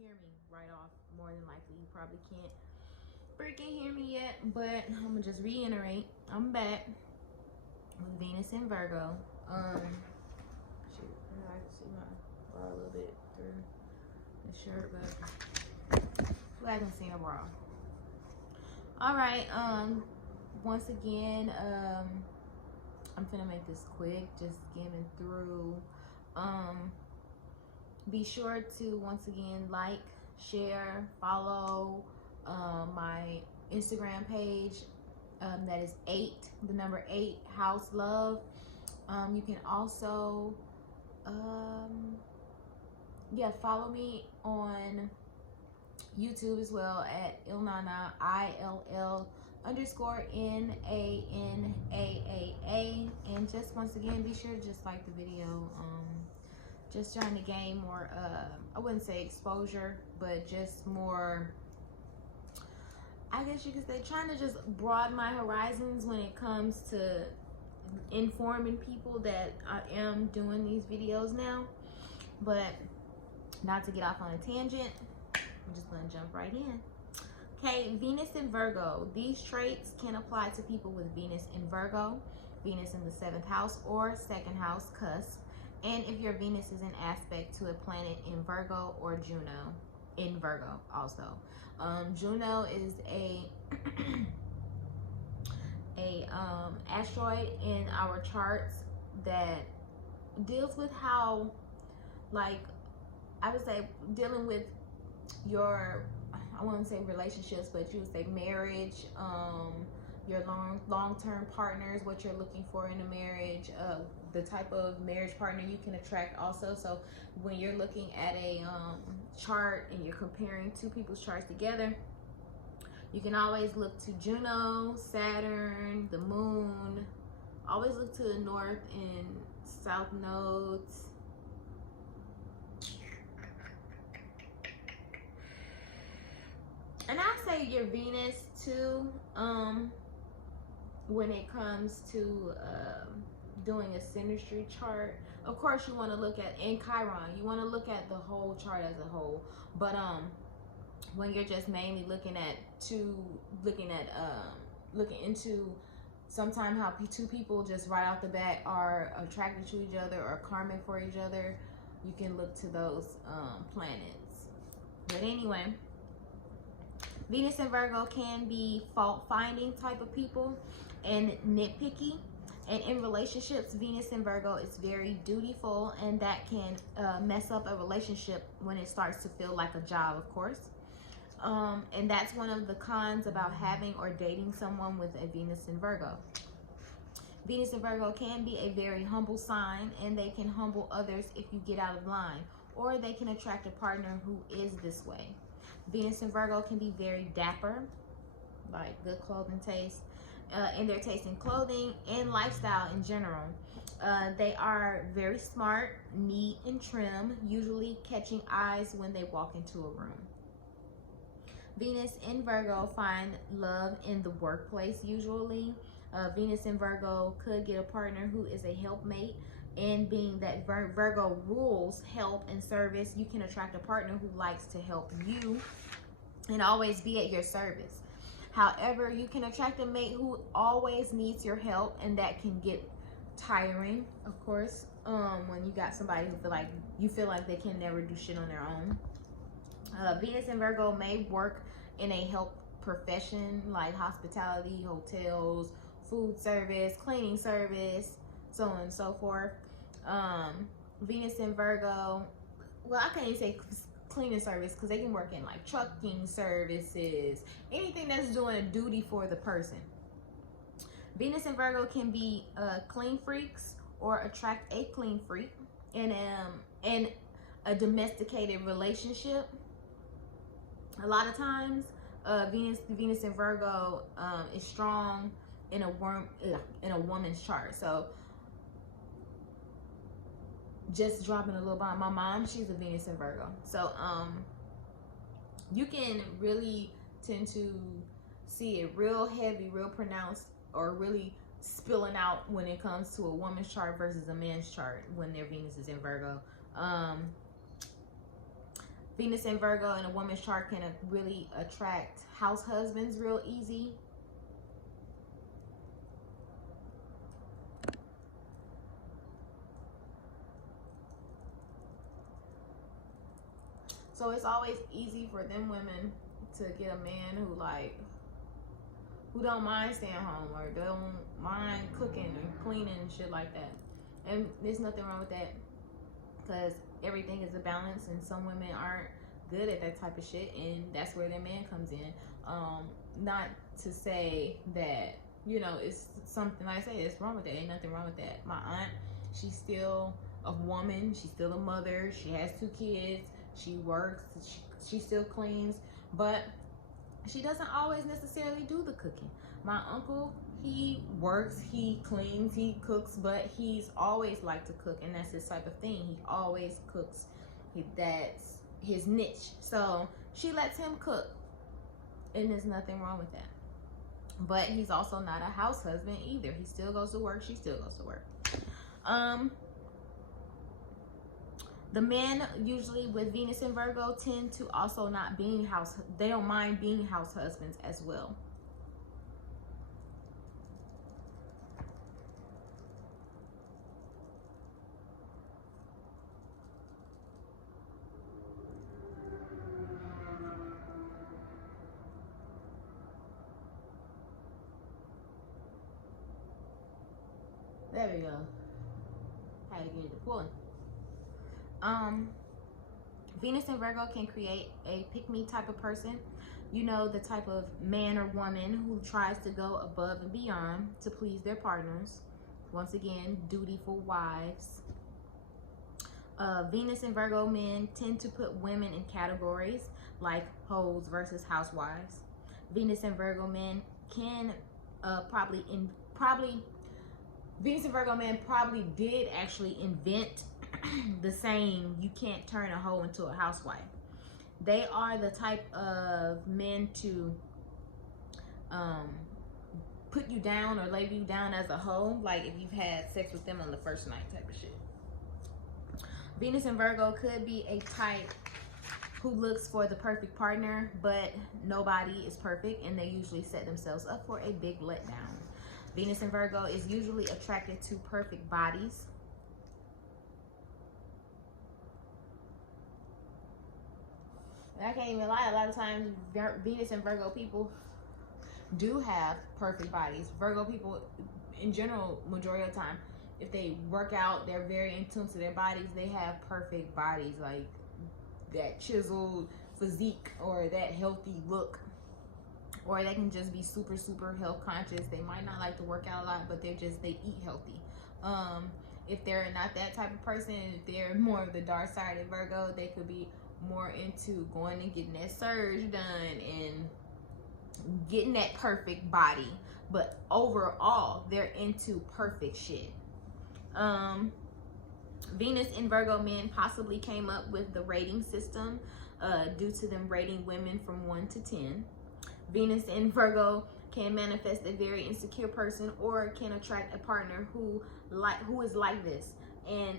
hear me right off. More than likely, you probably can't freaking hear me yet, but I'm gonna just reiterate. I'm back with Venus in Virgo. Shoot, I can see my bra a little bit through the shirt, but I can see a bra. All right. Once again, I'm finna make this quick, just skimming through. Be sure to once again like, share, follow my Instagram page. That is 8, the number 8, House Love. You can also follow me on YouTube as well at Ilnana, ILL_NANAAA. And just once again, be sure to just like the video. Just trying to gain more, I wouldn't say exposure, but just more, I guess you could say, trying to just broaden my horizons when it comes to informing people that I am doing these videos now. But not to get off on a tangent, I'm just gonna jump right in. Okay, Venus in Virgo. These traits can apply to people with Venus in Virgo, Venus in the 7th house or 2nd house cusp, and if your Venus is in aspect to a planet in Virgo or Juno in Virgo also. Juno is a asteroid in our charts that deals with how, like, I would say, dealing with your, I wouldn't say relationships, but you would say marriage, your long-term partners, what you're looking for in a marriage, the type of marriage partner you can attract also. So when you're looking at a chart and you're comparing two people's charts together, you can always look to Juno, Saturn, the moon. Always look to the north and south nodes. And I say your Venus too, when it comes to doing a synastry chart. Of course, you want to look at, in Chiron, you want to look at the whole chart as a whole. But when you're just mainly looking into sometime how two people just right off the bat are attracted to each other or karmic for each other, you can look to those planets. But anyway, Venus in Virgo can be fault-finding type of people and nitpicky. And in relationships, Venus in Virgo is very dutiful, and that can mess up a relationship when it starts to feel like a job, of course. And that's one of the cons about having or dating someone with a Venus in Virgo. Venus in Virgo can be a very humble sign, and they can humble others if you get out of line, or they can attract a partner who is this way. Venus in Virgo can be very dapper, like good clothing taste, in their taste in clothing and lifestyle in general. They are very smart, neat, and trim, usually catching eyes when they walk into a room. Venus in Virgo find love in the workplace usually. Venus in Virgo could get a partner who is a helpmate, and being that Virgo rules help and service, you can attract a partner who likes to help you and always be at your service. However, you can attract a mate who always needs your help, and that can get tiring, of course, when you got somebody who feel like they can never do shit on their own. Venus in Virgo may work in a help profession like hospitality, hotels, food service, cleaning service, so on and so forth. Venus in Virgo, well, I can't even say cleaning service because they can work in like trucking services, anything that's doing a duty for the person. Venus in Virgo can be clean freaks or attract a clean freak in a domesticated relationship. A lot of times, Venus in Virgo is strong in a woman's chart. So just dropping a little bomb. My mom, she's a Venus in Virgo. So you can really tend to see it real heavy, real pronounced, or really spilling out when it comes to a woman's chart versus a man's chart when their Venus is in Virgo. Venus in Virgo in a woman's chart can really attract house husbands real easy. So it's always easy for them women to get a man who don't mind staying home or don't mind cooking and cleaning and shit like that. And there's nothing wrong with that, because everything is a balance, and some women aren't good at that type of shit, and that's where their man comes in. Not to say that, you know, it's something, like I say, it's wrong with that. Ain't nothing wrong with that. My aunt, she's still a woman, she's still a mother, she has 2 kids, she works, she still cleans, but she doesn't always necessarily do the cooking. My uncle, he works, he cleans, he cooks, but he's always liked to cook, and that's his type of thing. He always cooks. That's his niche. So she lets him cook, and there's nothing wrong with that. But he's also not a house husband either. He still goes to work, she still goes to work. The men usually with Venus in Virgo tend to also not being they don't mind being house husbands as well. There we go. Had to get it pulling. Venus in Virgo can create a pick-me type of person. You know, the type of man or woman who tries to go above and beyond to please their partners. Once again, dutiful wives. Venus and Virgo men tend to put women in categories like hoes versus housewives. Venus and Virgo men can Venus and Virgo men probably did actually invent the saying, you can't turn a hoe into a housewife. They are the type of men to put you down or label you down as a hoe, like if you've had sex with them on the first night type of shit. Venus and Virgo could be a type who looks for the perfect partner, but nobody is perfect, and they usually set themselves up for a big letdown. Venus and Virgo is usually attracted to perfect bodies. And I can't even lie, a lot of times Venus and Virgo people do have perfect bodies. Virgo people, in general, majority of the time, if they work out, they're very in tune to their bodies. They have perfect bodies, like that chiseled physique or that healthy look. Or they can just be super, super health conscious. They might not like to work out a lot, but they eat healthy. If they're not that type of person, if they're more of the dark side of Virgo, they could be more into going and getting that surge done and getting that perfect body. But overall, they're into perfect shit. Venus in Virgo men possibly came up with the rating system due to them rating women from 1 to 10. Venus in Virgo can manifest a very insecure person, or can attract a partner who is like this. And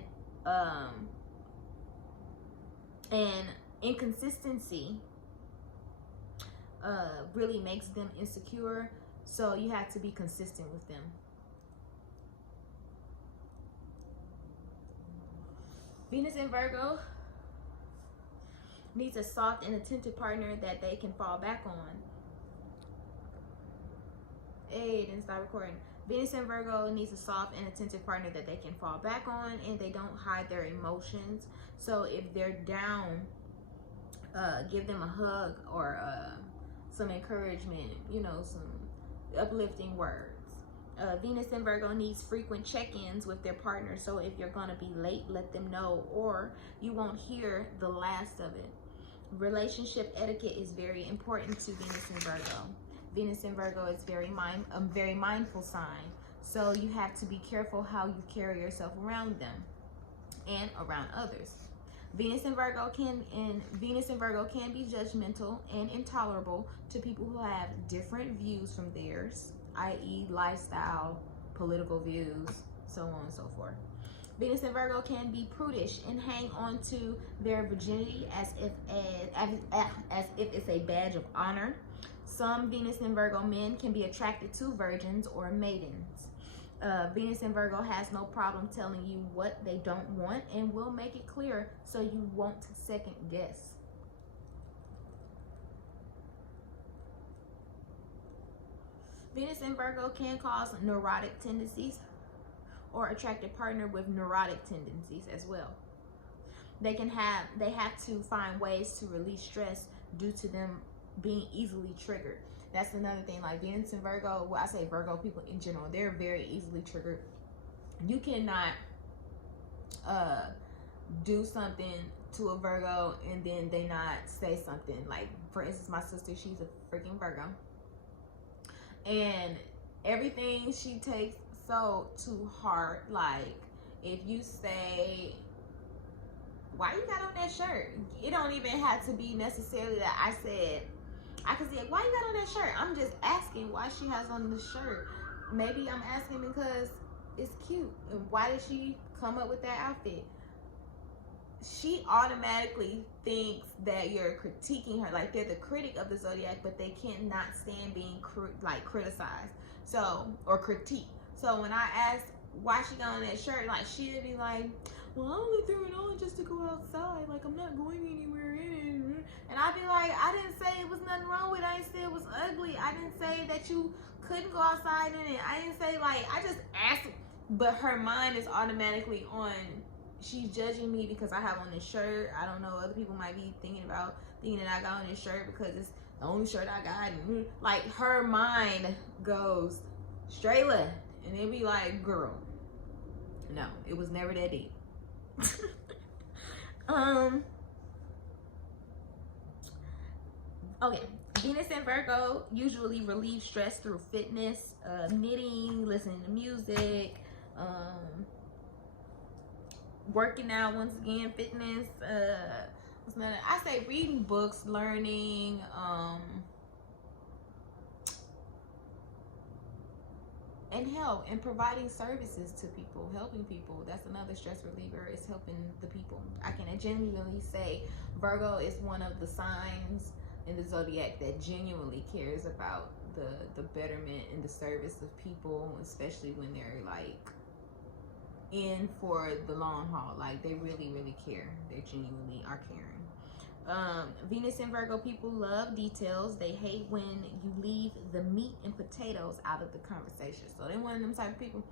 inconsistency really makes them insecure. So you have to be consistent with them. Venus in Virgo needs a soft and attentive partner that they can fall back on. Hey, didn't stop recording. Venus in Virgo needs a soft and attentive partner that they can fall back on, and they don't hide their emotions. So if they're down, give them a hug or some encouragement, you know, some uplifting words. Venus in Virgo needs frequent check-ins with their partner. So if you're going to be late, let them know, or you won't hear the last of it. Relationship etiquette is very important to Venus in Virgo. Venus in Virgo is a very mindful sign. So you have to be careful how you carry yourself around them and around others. Venus in Virgo can be judgmental and intolerable to people who have different views from theirs, i.e. lifestyle, political views, so on and so forth. Venus in Virgo can be prudish and hang on to their virginity as if it's a badge of honor. Some Venus in Virgo men can be attracted to virgins or maidens. Venus in Virgo has no problem telling you what they don't want and will make it clear so you won't second guess. Venus in Virgo can cause neurotic tendencies or attract a partner with neurotic tendencies as well. They have to find ways to release stress due to them being easily triggered. That's another thing. Like Venus and Virgo, well, I say Virgo people in general, they're very easily triggered. You cannot do something to a Virgo and then they not say something. Like, for instance, my sister, she's a freaking Virgo, and everything she takes so to heart. Like, if you say, why you got on that shirt? It don't even have to be necessarily that I said. I can say, why you got on that shirt? I'm just asking why she has on this shirt. Maybe I'm asking because it's cute. And why did she come up with that outfit? She automatically thinks that you're critiquing her. Like, they're the critic of the zodiac, but they cannot stand being criticized. So, or critiqued. So when I ask why she got on that shirt, like, she'll be like, well, I only threw it on just to go outside. Like, I'm not going anywhere in it. And I'd be like, I didn't say it was nothing wrong with it. I didn't say it was ugly. I didn't say that you couldn't go outside in it. I didn't say, like, I just asked. But her mind is automatically on, she's judging me because I have on this shirt. I don't know, other people might be thinking that I got on this shirt because it's the only shirt I got. And, like, her mind goes straight left. And it'd be like, girl, no, it was never that deep. Okay, Venus and Virgo usually relieve stress through fitness, knitting, listening to music, working out. Once again, fitness. I say reading books, learning, and help and providing services to people, helping people. That's another stress reliever, is helping the people. I can genuinely say Virgo is one of the signs in the zodiac that genuinely cares about the betterment and the service of people, especially when they're like in for the long haul. Like, they really, really care. They genuinely are caring. Venus and Virgo people love details. They hate when you leave the meat and potatoes out of the conversation. So they're one of them type of people.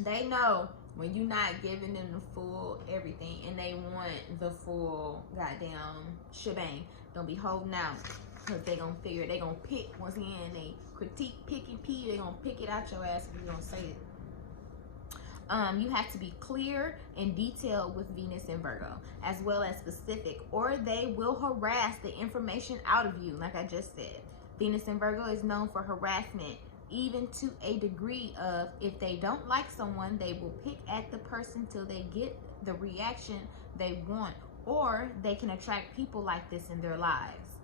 They know when you're not giving them the full everything, and they want the full goddamn shebang. Don't be holding out, because they gonna figure it. They gonna pick, once again, they critique, pick and pee. They gonna pick it out your ass if you don't say it. You have to be clear and detailed with Venus and Virgo, as well as specific, or they will harass the information out of you. Like I just said, Venus and Virgo is known for harassment, even to a degree of, if they don't like someone, they will pick at the person till they get the reaction they want, or they can attract people like this in their lives.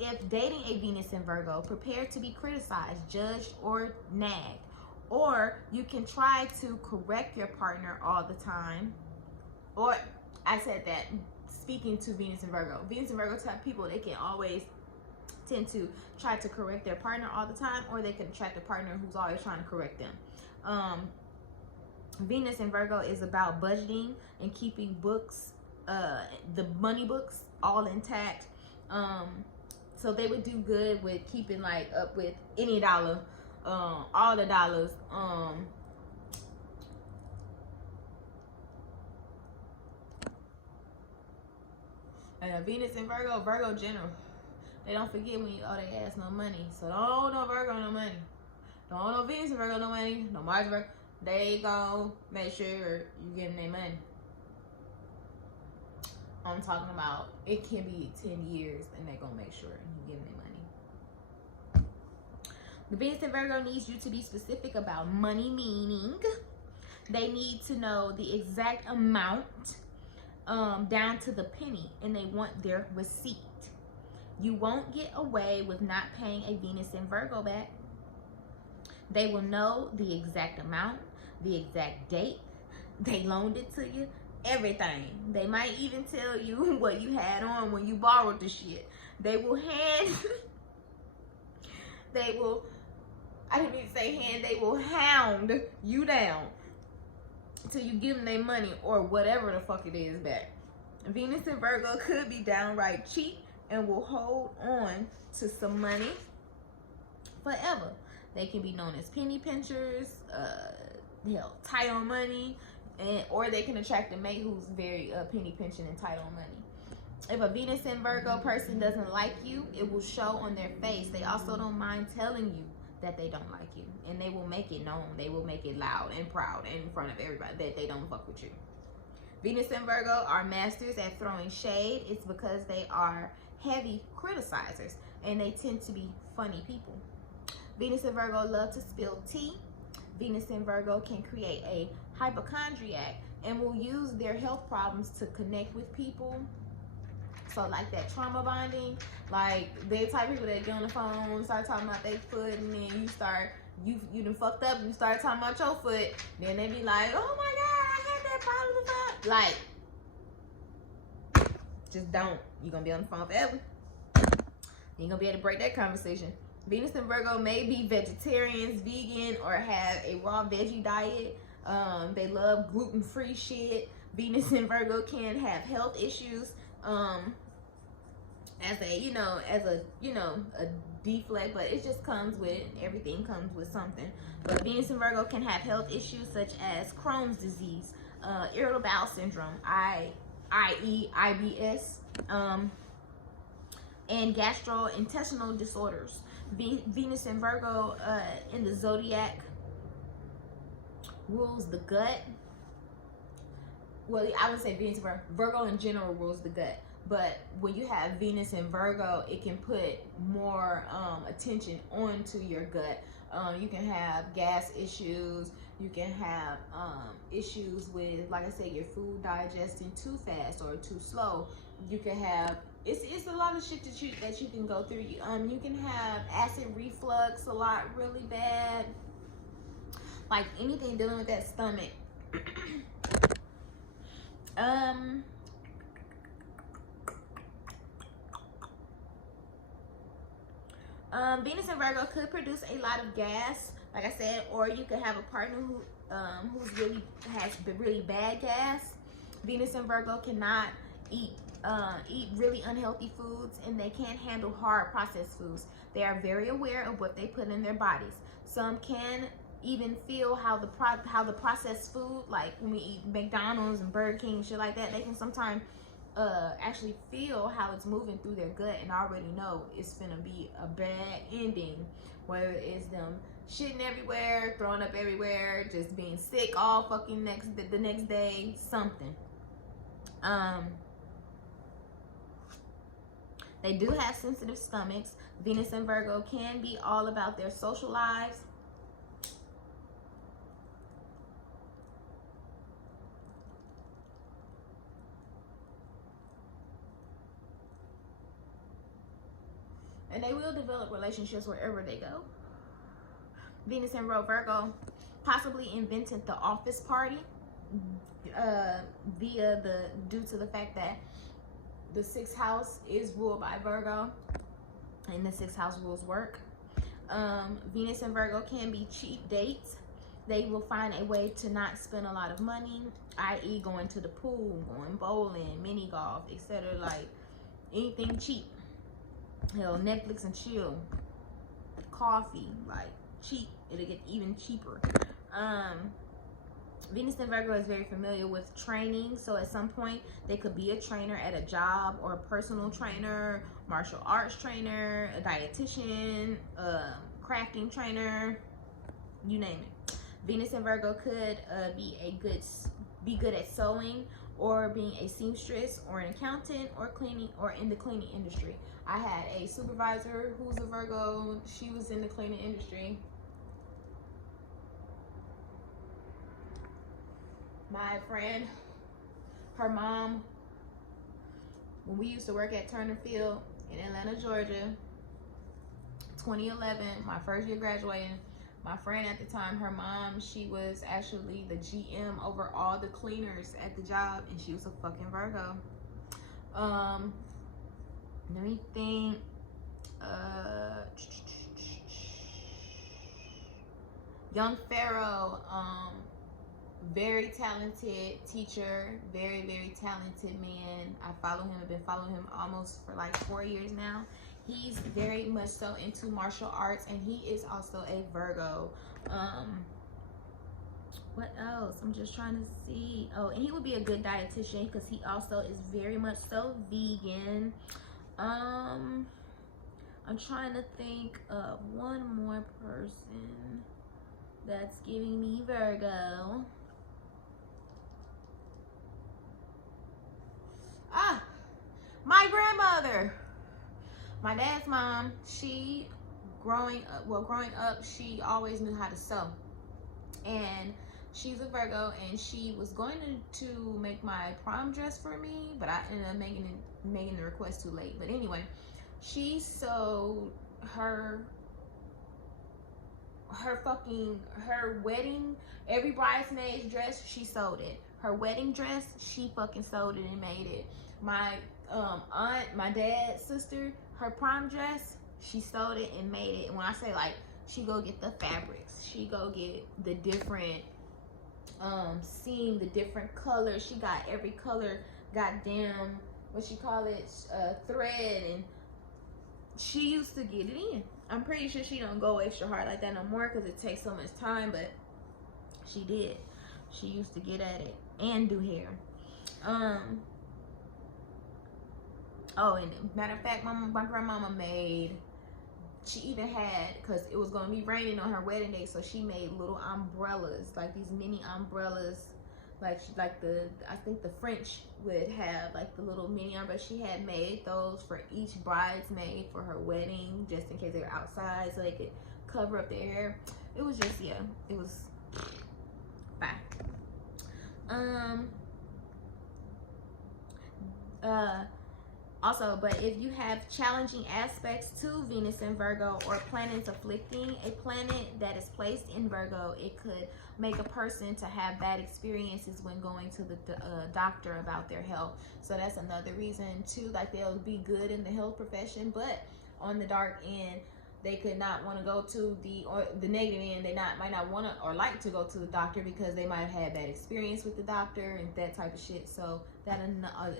If dating a Venus and Virgo, prepare to be criticized, judged, or nagged. Or you can try to correct your partner all the time. Or, I said that, speaking to Venus and Virgo. Venus and Virgo type people, they can always tend to try to correct their partner all the time, or they can attract a partner who's always trying to correct them. Venus and Virgo is about budgeting and keeping books, the money books, all intact. So they would do good with keeping like up with any dollar. All the dollars. And Venus and Virgo general, they don't forget when you owe their ass no money. So don't owe no Virgo no money. Don't owe no Venus and Virgo no money. No Mars Virgo. They gon' make sure you getting their money. I'm talking about, it can be 10 years and they gonna make sure you getting their money. The Venus and Virgo needs you to be specific about money, meaning they need to know the exact amount down to the penny, and they want their receipt. You won't get away with not paying a Venus and Virgo back. They will know the exact amount, the exact date, They loaned it to you. Everything. They might even tell you what you had on when you borrowed the shit. They will hand. They will. I didn't mean to say hand. They will hound you down till you give them their money or whatever the fuck it is back. Venus in Virgo could be downright cheap and will hold on to some money forever. They can be known as penny pinchers, tight on money, or they can attract a mate who's very penny pinching and tight on money. If a Venus in Virgo person doesn't like you, it will show on their face. They also don't mind telling you that they don't like you, and they will make it known. They will make it loud and proud in front of everybody that they don't fuck with you. Venus and Virgo are masters at throwing shade. It's because they are heavy criticizers, and they tend to be funny people. Venus and Virgo love to spill tea. Venus and Virgo can create a hypochondriac and will use their health problems to connect with people. So like that trauma bonding, like they type of people that get on the phone, start talking about their foot, and then you done fucked up, you start talking about your foot, then they be like, oh my God, I had that problem before. Like, just don't. You're gonna be on the phone forever. You ain't gonna be able to break that conversation. Venus and Virgo may be vegetarians, vegan, or have a raw veggie diet. They love gluten-free shit. Venus and Virgo can have health issues. As a deflect, but it just comes with it. Everything comes with something. But Venus and Virgo can have health issues such as Crohn's disease, irritable bowel syndrome, i.e. IBS, and gastrointestinal disorders. Venus and Virgo in the zodiac rules the gut. Well, I would say Venus and Virgo. Virgo in general rules the gut. But when you have Venus and Virgo, it can put more attention onto your gut. You can have gas issues. You can have issues with, like I said, your food digesting too fast or too slow. You can have it's a lot of shit that you can go through. You can have acid reflux a lot, really bad. Like anything dealing with that stomach. Venus and Virgo could produce a lot of gas, like I said, or you could have a partner who's has really bad gas. Venus and Virgo cannot eat really unhealthy foods, and they can't handle hard processed foods. They are very aware of what they put in their bodies. Some can even feel how the processed food, like when we eat McDonald's and Burger King and shit like that, they can sometimes actually feel how it's moving through their gut and already know it's gonna be a bad ending, whether it's them shitting everywhere, throwing up everywhere, just being sick all fucking the next day, something. They do have sensitive stomachs. Venus and Virgo can be all about their social lives. And they will develop relationships wherever they go. Venus and Virgo possibly invented the office party due to the fact that the 6th house is ruled by Virgo, and the 6th house rules work. Venus and Virgo can be cheap dates. They will find a way to not spend a lot of money, i.e. going to the pool, going bowling, mini golf, etc. Like anything cheap. Hell, Netflix and chill, coffee, like cheap. It'll get even cheaper. Venus and Virgo is very familiar with training, so at some point they could be a trainer at a job, or a personal trainer, martial arts trainer, a dietitian, crafting trainer, you name it. Venus and Virgo could be good at sewing, or being a seamstress, or an accountant, or cleaning, or in the cleaning industry. I had a supervisor who's a Virgo. She was in the cleaning industry. My friend, her mom, when we used to work at Turner Field in Atlanta, Georgia, 2011, my first year graduating, My friend at the time, her mom, she was actually the GM over all the cleaners at the job, and she was a fucking Virgo. Let me think. Young Pharaoh, very talented teacher, very, very talented man. I follow him. I've been following him almost for like 4 years now. He's very much so into martial arts, and he is also a Virgo. What else? I'm just trying to see. Oh, and he would be a good dietitian because he also is very much so vegan. I'm trying to think of one more person that's giving me Virgo. Ah, my grandmother. My dad's mom, she growing up, she always knew how to sew. And she's a Virgo, and she was going to make my prom dress for me, but I ended up making the request too late. But anyway, she sewed her wedding, every bridesmaid's dress, she sewed it. Her wedding dress, she fucking sewed it and made it. My aunt, my dad's sister, her prom dress, she sewed it and made it. And when I say like, she go get the fabrics, she go get the different seam, the different colors. She got every color, goddamn, what she call it, thread, and she used to get it in. I'm pretty sure she don't go extra hard like that no more because it takes so much time, but she did. She used to get at it and do hair. Oh, and matter of fact, my grandmama made, she even had, because it was going to be raining on her wedding day, so she made little umbrellas, like these mini umbrellas, like I think the French would have like the little mini umbrellas. She had made those for each bridesmaid for her wedding, just in case they were outside, so they could cover up the air. It was just, yeah, it was fine. Also, but if you have challenging aspects to Venus in Virgo or planets afflicting a planet that is placed in Virgo, it could make a person to have bad experiences when going to the doctor about their health. So that's another reason too. Like, they'll be good in the health profession, but on the dark end, they could not want to go to the negative end. They might not want to or like to go to the doctor because they might have had bad experience with the doctor and that type of shit. So that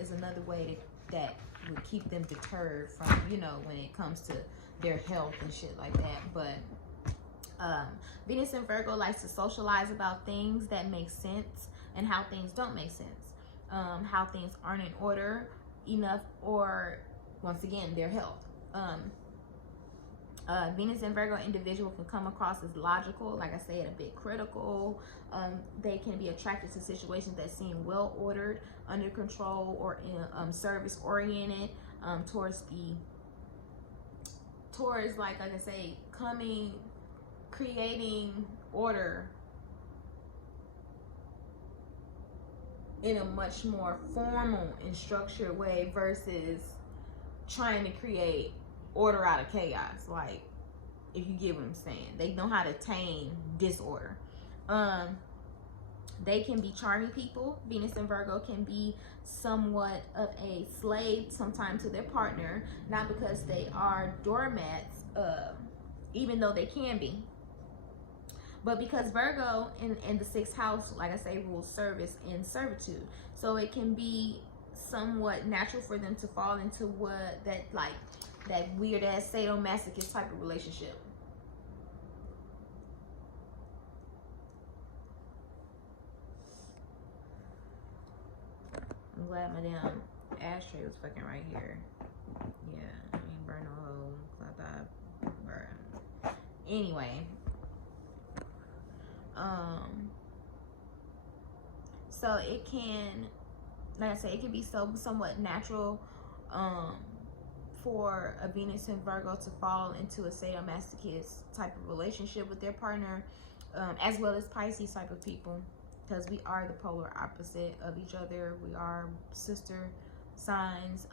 is another way that would keep them deterred from, you know, when it comes to their health and shit like that. But Venus in Virgo likes to socialize about things that make sense and how things don't make sense, how things aren't in order enough, or once again, their health. Venus in Virgo individual can come across as logical, like I said, a bit critical. They can be attracted to situations that seem well ordered, under control, or service oriented, towards like I say, creating order in a much more formal and structured way versus trying to create order out of chaos. Like, if you get what I'm saying, they know how to tame disorder. They can be charming people. Venus in Virgo can be somewhat of a slave sometimes to their partner, not because they are doormats, even though they can be, but because Virgo in the 6th house, like I say, rules service and servitude. So it can be somewhat natural for them to fall into that weird ass sadomasochist type of relationship. I'm glad my damn ashtray was fucking right here. Yeah, I ain't burn no hole. I thought I burned. Anyway, so it can, like I said, it can be somewhat natural for a Venus in Virgo to fall into a sadomasochist type of relationship with their partner, as well as Pisces type of people, because we are the polar opposite of each other. We are sister signs.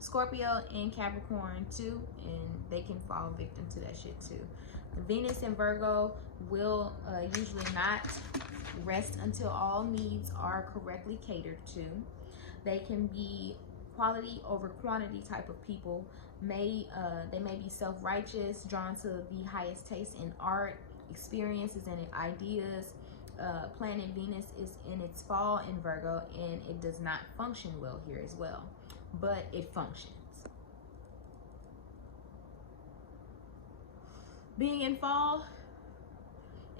Scorpio and Capricorn too, and they can fall victim to that shit too. Venus and Virgo will usually not rest until all needs are correctly catered to. They can be quality over quantity type of people. They may be self-righteous, drawn to the highest taste in art, experiences, and ideas. Planet Venus is in its fall in Virgo, and it does not function well here as well, but it functions. Being in fall,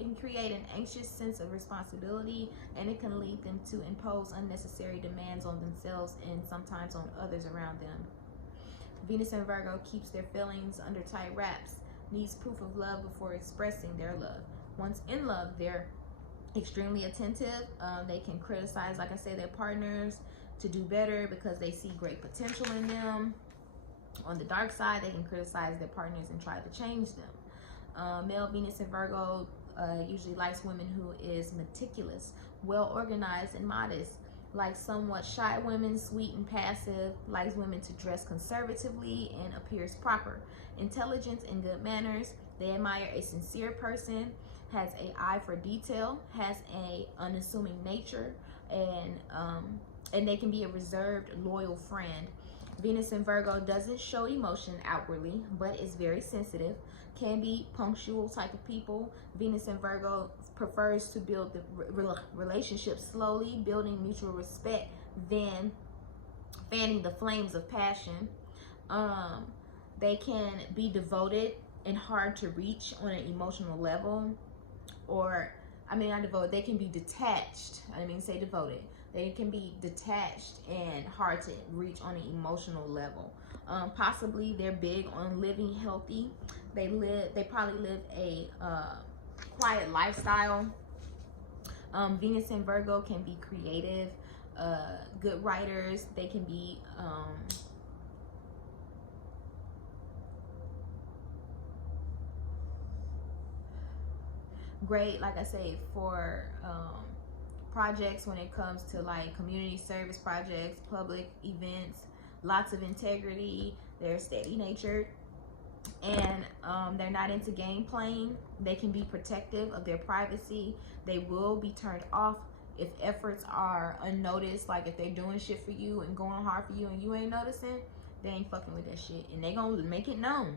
it can create an anxious sense of responsibility, and it can lead them to impose unnecessary demands on themselves and sometimes on others around them. Venus and Virgo keeps their feelings under tight wraps, needs proof of love before expressing their love. Once in love, they're extremely attentive. They can criticize, like I say, their partners to do better because they see great potential in them. On the dark side, they can criticize their partners and try to change them. Male Venus and Virgo usually likes women who is meticulous, well organized, and modest. Likes somewhat shy women, sweet and passive. Likes women to dress conservatively and appears proper. Intelligence and good manners. They admire a sincere person, has an eye for detail, has a unassuming nature, and they can be a reserved, loyal friend. Venus in Virgo doesn't show emotion outwardly, but is very sensitive. Can be punctual type of people. Venus in Virgo prefers to build the relationship slowly, building mutual respect, then fanning the flames of passion. They can be devoted and hard to reach on an emotional level. Or, I mean, not devoted, they can be detached. I didn't mean to say devoted. They can be detached and hard to reach on an emotional level. Possibly they're big on living healthy. They probably live a quiet lifestyle. Venus and Virgo can be creative, good writers. They can be great, like I say, for projects when it comes to like community service projects, public events. Lots of integrity. They're steady natured, and they're not into game playing. They can be protective of their privacy. They will be turned off if efforts are unnoticed. Like if they're doing shit for you and going hard for you and you ain't noticing, they ain't fucking with that shit, and they gonna make it known.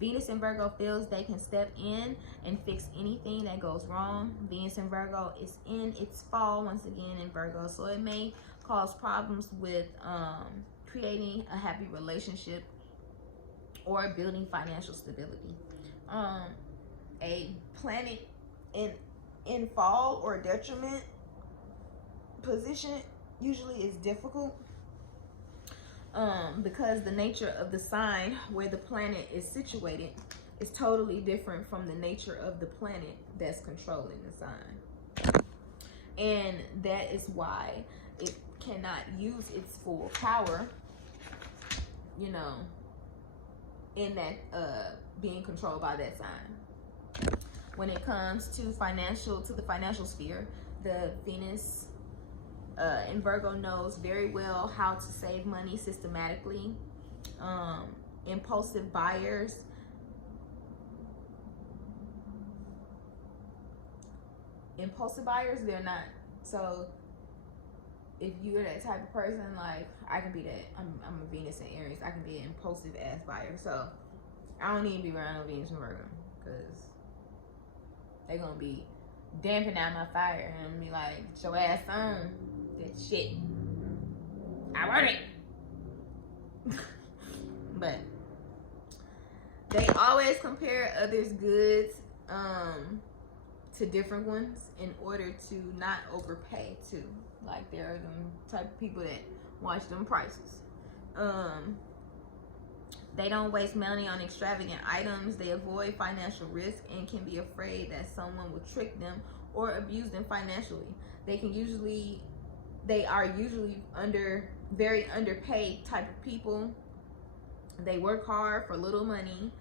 Venus in Virgo feels they can step in and fix anything that goes wrong. Venus in Virgo is in its fall once again in Virgo, so it may cause problems with creating a happy relationship or building financial stability. A planet in fall or detriment position usually is difficult because the nature of the sign where the planet is situated is totally different from the nature of the planet that's controlling the sign. And that is why it cannot use its full power, you know, in that being controlled by that sign. When it comes to the financial sphere, the Venus in Virgo knows very well how to save money systematically. Impulsive buyers. They're not. So if you're that type of person, like I can be that. I'm a Venus and Aries. I can be an impulsive ass buyer. So I don't need to be around no Venus and Virgo because they're gonna be damping out my fire and I'm gonna be like, get your ass on that shit. I want it. But they always compare others' goods to different ones in order to not overpay too. Like there are them type of people that watch them prices. They don't waste money on extravagant items. They avoid financial risk and can be afraid that someone will trick them or abuse them financially. They are usually very underpaid type of people. They work hard for little money.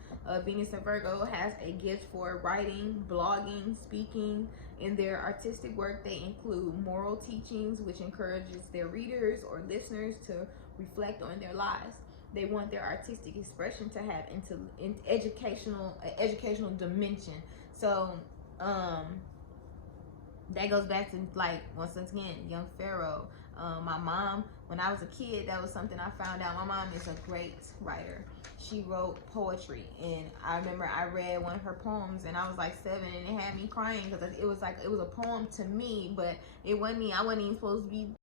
Venus and Virgo has a gift for writing, blogging, speaking. In their artistic work, they include moral teachings, which encourages their readers or listeners to reflect on their lives. They want their artistic expression to have into educational dimension. So that goes back to, like, once again, young Pharaoh. My mom, when I was a kid, that was something I found out. My mom is a great writer. She wrote poetry, and I remember I read one of her poems, and I was like 7, and it had me crying because it was a poem to me, but it wasn't me. I wasn't even supposed to be